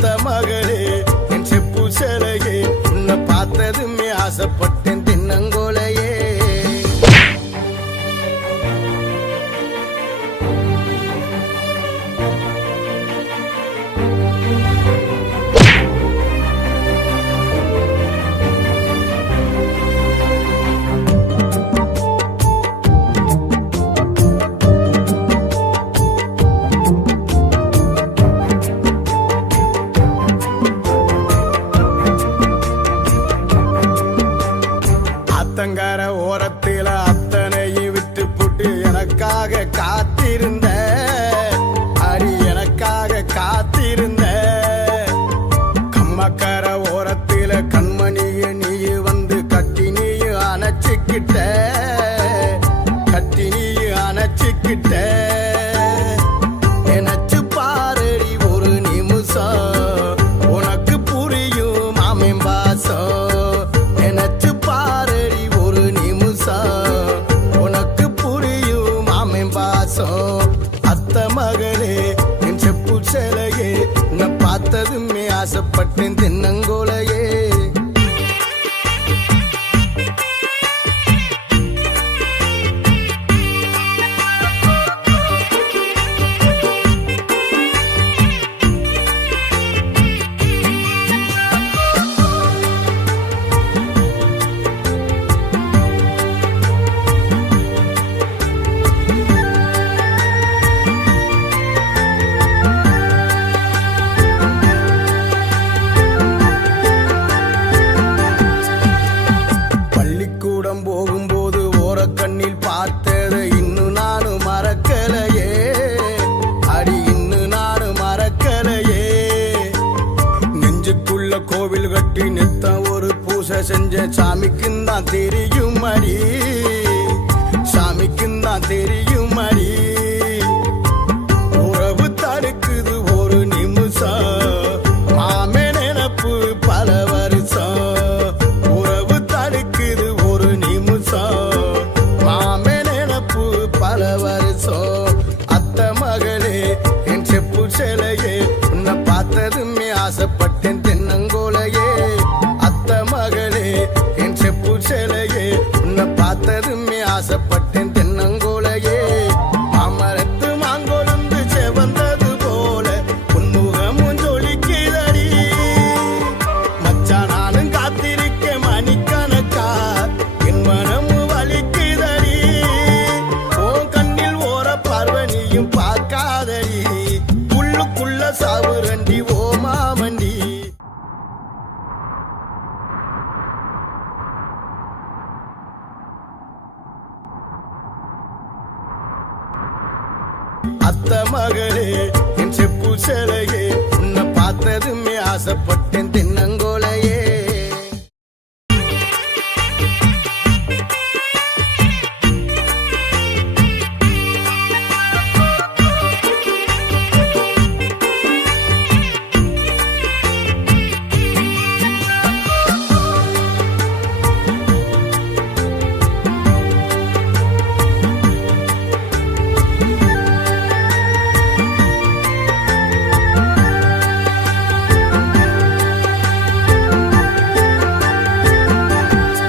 அத்த மகளே என் செப்பு சேலையே உன்னை பார்த்ததுமே ஆசைப்பட்டேன் தென்னங்கோலையே. அத்தங்கர ஓரத்தில அத்தனையும் விட்டு போட்டு எனக்காக காத்திருந்த அடி எனக்காக காத்திருந்த கம்மக்கர ஓரத்தில கண்மணிய நீ வந்து கட்டி நீ அணைச்சிக்கிட்ட கட்டி நீ அணைச்சிக்கிட்ட எனச்சு பாரடி ஒரு நிமிஷம் உனக்கு புரியும் மாமன் பாசம். எனச்சு பாரடி ஒரு நிமிஷம் உனக்கு புரியும் மாமன் பாசம். அத்த மகளே என் செப்பு சேலையே உன்னை பார்த்ததுமே ஆசைப்பட்டேன் தென்னங்கோலையே. பள்ளிக்கூடம் போகும்போது ஓரக்கண்ணில் பார்த்ததை இன்னும் நானும் மறக்கலையே அடி இன்னும் நானும் மறக்கலையே. நெஞ்சுக்குள்ள கோவில் கட்டி நித்தம் ஒரு பூசை செஞ்ச சாமிக்கும் தான் தெரியும் அடி சாமிக்கும் தான் தெரியும் அடி. உறவு தடுக்குது ஒரு நிமிஷம் மாமே நினப்பு பல வருஷம். உறவு தடுக்குது ஒரு நிமிஷம் மாமே நினப்பு பல வருஷம். அத்த மகளே என் செப்பு சேலையே உன்னை பார்த்ததுமே ஆசைப்பட்டேன் தென்னங்கோலையே. அத்த மகளே என் செப்பு சேலையே உன்னை பார்த்ததுமே ஆசைப்பட்டேன் தென்னங்கோலையே. மாமரத்து மாங்கொழுந்து செவந்தது போல உன்முகமும் ஜொலிக்குதடி மச்சான் நானும் காத்திருக்க மணிக்கணக்கா என் மனமு வலிக்குதடி. உன் கண்ணில் ஓர பார்வனியும் பார்க்காதடி உள்ளுக்குள்ள சாவுரண்டி ஓ மாமண்டி. அத்த மகளே என் செப்பு சேலையே உன்னை பார்த்ததுமே ஆசைப்பட்ட